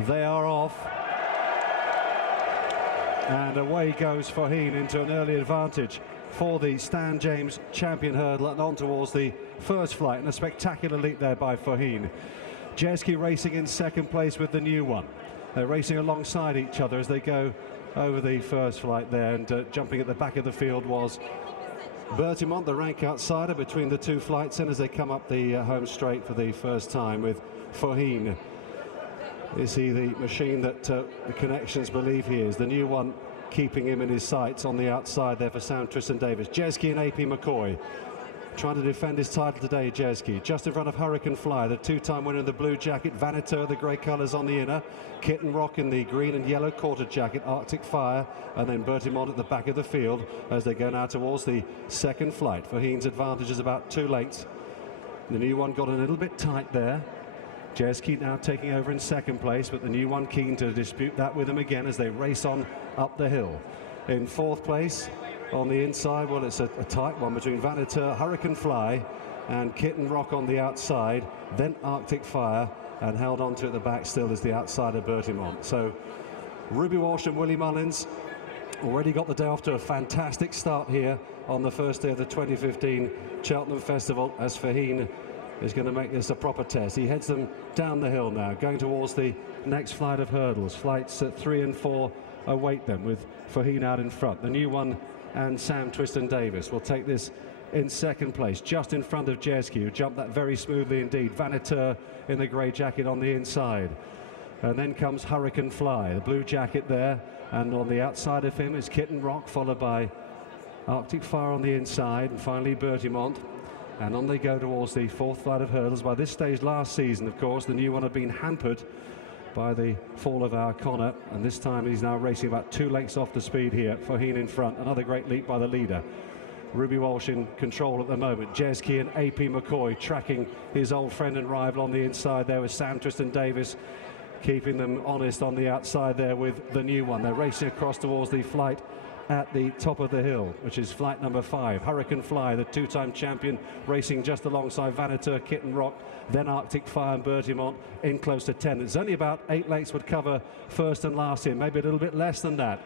They are off. And away goes Faugheen into an early advantage for the Stan James champion hurdler and on towards the first flight, and a spectacular leap there by Faugheen. Jeski racing in second place with the new one. They're racing alongside each other as they go over the first flight there, and jumping at the back of the field was Bertimont, the rank outsider between the two flights, and as they come up the home straight for the first time with Faugheen. Is he the machine that the connections believe he is? The new one keeping him in his sights on the outside there for Sam Twiston-Davies. Jeski and AP McCoy trying to defend his title today. Jeski just in front of Hurricane Fly, the two-time winner in the blue jacket. Vaneteur, the grey colours on the inner. Kitten Rock in the green and yellow quarter jacket. Arctic Fire, and then Bertimont at the back of the field as they go now towards the second flight. Faugheen's advantage is about 2 lengths. The new one got a little bit tight there. Jeski now taking over in second place, but the new one keen to dispute that with him again as they race on up the hill. In fourth place on the inside, well, it's a tight one between Vaneteur, Hurricane Fly and Kitten Rock on the outside, then Arctic Fire, and held on to at the back still is the outsider Bertimont. So Ruby Walsh and Willie Mullins already got the day off to a fantastic start here on the first day of the 2015 Cheltenham Festival, as Faugheen is going to make this a proper test. He heads them down the hill now, going towards the next flight of hurdles. Flights 3 and 4 await them, with Faugheen out in front. The new one and Sam Twiston-Davies will take this in second place, just in front of Jeski, who jumped that very smoothly indeed. Vaneteur in the grey jacket on the inside. And then comes Hurricane Fly, the blue jacket there, and on the outside of him is Kitten Rock, followed by Arctic Fire on the inside, and finally Bertimont. And on they go towards the fourth flight of hurdles. By this stage last season, of course, the new one had been hampered by the fall of our Connor, and this time he's now racing about 2 lengths off the speed here. Faugheen in front, another great leap by the leader. Ruby Walsh in control at the moment. Jeski and AP McCoy tracking his old friend and rival on the inside there with Sam Twiston-Davies, keeping them honest on the outside there with the new one. They're racing across towards the flight at the top of the hill, which is flight number 5. Hurricane Fly, the two-time champion, racing just alongside Vaneteur, Kitten Rock, then Arctic Fire and Bertimont in close to 10. It's only about 8 lengths would cover first and last here, maybe a little bit less than that,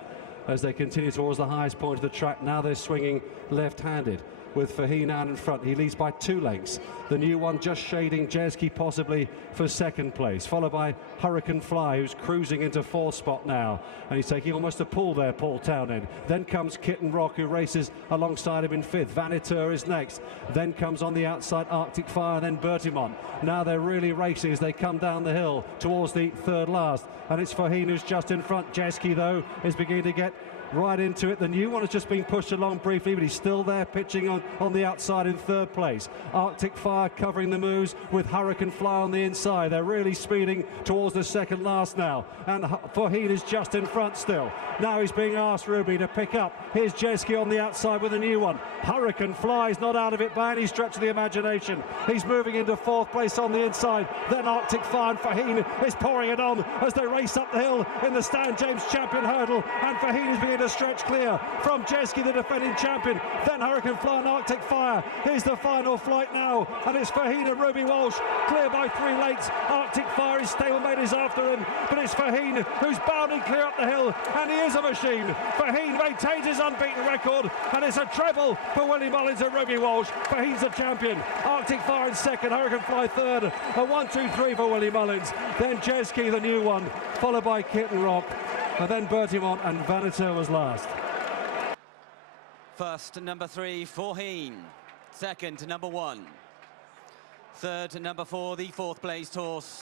as they continue towards the highest point of the track. Now they're swinging left-handed with Faugheen out in front. He leads by 2 lengths. The new one just shading Jeski possibly for second place, followed by Hurricane Fly, who's cruising into 4th spot now, and he's taking almost a pull there, Paul Townend. Then comes Kitten Rock, who races alongside him in 5th. Vaneteur is next. Then comes on the outside Arctic Fire, then Bertimont. Now they're really racing as they come down the hill towards the third last, and it's Faugheen who's just in front. Jeski, though, is beginning to get right into it. The new one has just been pushed along briefly, but he's still there pitching on the outside in 3rd place. Arctic Fire covering the moves with Hurricane Fly on the inside. They're really speeding towards the second last now, and Faugheen is just in front still. Now he's being asked, Ruby, to pick up. Here's Jeski on the outside with a new one. Hurricane Fly is not out of it by any stretch of the imagination. He's moving into 4th place on the inside. Then Arctic Fire, and Faugheen is pouring it on as they race up the hill in the Stan James champion hurdle, and Faugheen is being to stretch clear from Jeski, the defending champion. Then Hurricane Fly and Arctic Fire. Here's the final flight now, and it's Faugheen and Ruby Walsh clear by 3 lengths. Arctic Fire, his stablemate, is after him, but it's Faugheen who's bounding clear up the hill, and he is a machine. Faugheen maintains his unbeaten record, and it's a treble for Willie Mullins and Ruby Walsh. Faugeen's the champion. Arctic Fire in second, Hurricane Fly third. A 1-2-3 for Willie Mullins. Then Jeski, the new one, followed by Kitten Rock, and then Bertimont, and Vaneteur was last. First, number 3, Faugheen. Second, number 1. Third, number 4, the 4th placed horse,